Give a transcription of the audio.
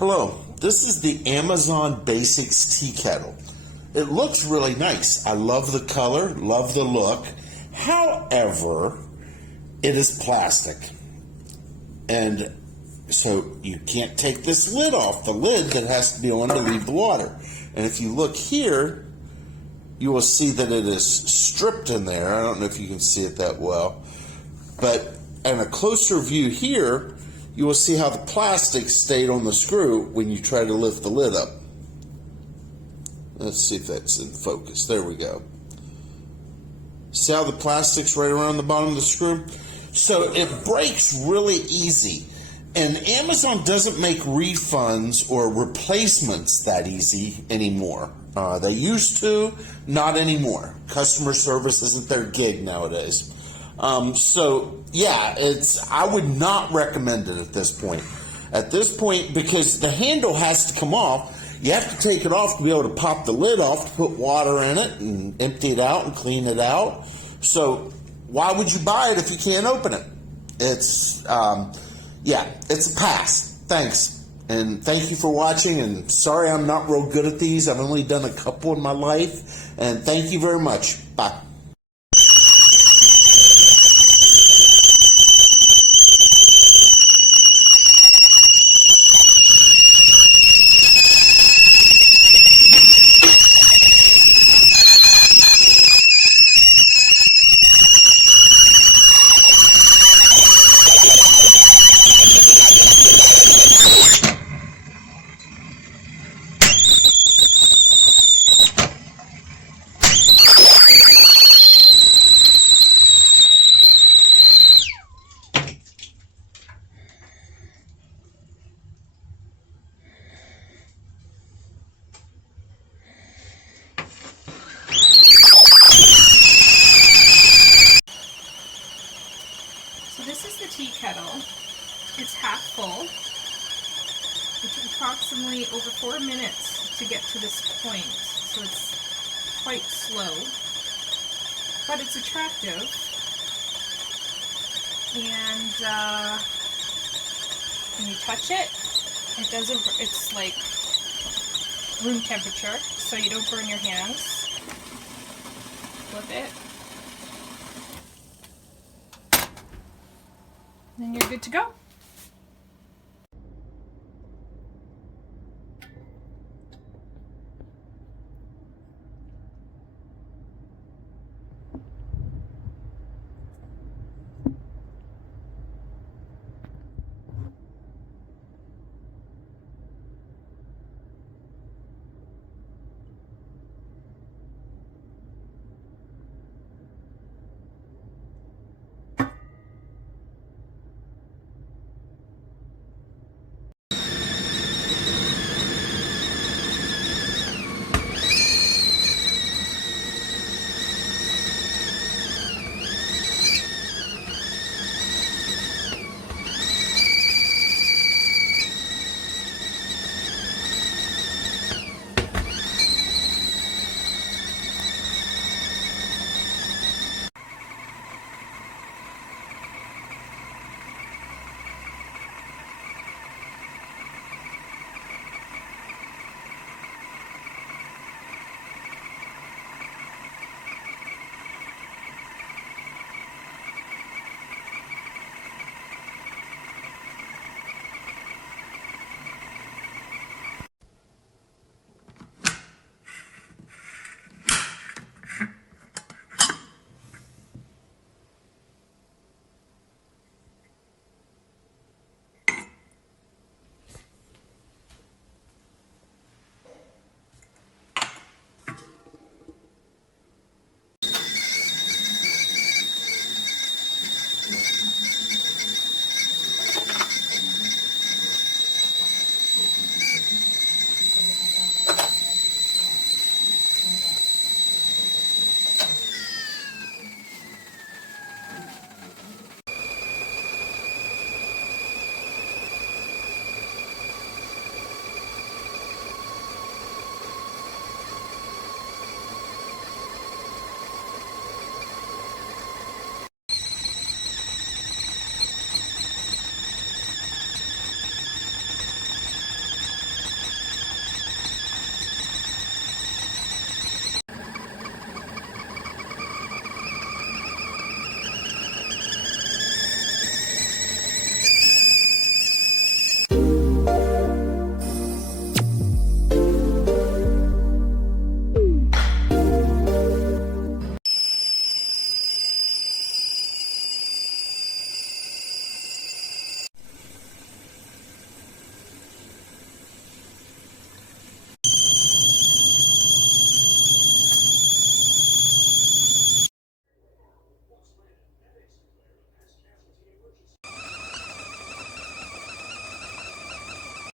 Hello, this is the Amazon Basics tea kettle. It looks really nice. I love the color, love the look. However, it is plastic. And so you can't take this lid off, the lid that has to be on to leave the water. And if you look here, you will see that it is stripped in there. I don't know if you can see it that well. But in a closer view here, you will see how the plastic stayed on the screw when you try to lift the lid up. Let's see if that's in focus. There we go. See how the plastic's right around the bottom of the screw? So it breaks really easy. And Amazon doesn't make refunds or replacements that easy anymore. They used to, not anymore. Customer service isn't their gig nowadays. So yeah, I would not recommend it at this point. At this point, because the handle has to come off, you have to take it off to be able to pop the lid off, to put water in it and empty it out and clean it out. So why would you buy it if you can't open it? It's a pass. Thanks. And thank you for watching, and sorry I'm not real good at these. I've only done a couple in my life, and thank you very much. Bye. So this is the tea kettle. It's half full. It took approximately over 4 minutes to get to this point, so it's quite slow, but it's attractive. And when you touch it, it's like room temperature, so you don't burn your hands. Flip it. Then you're good to go.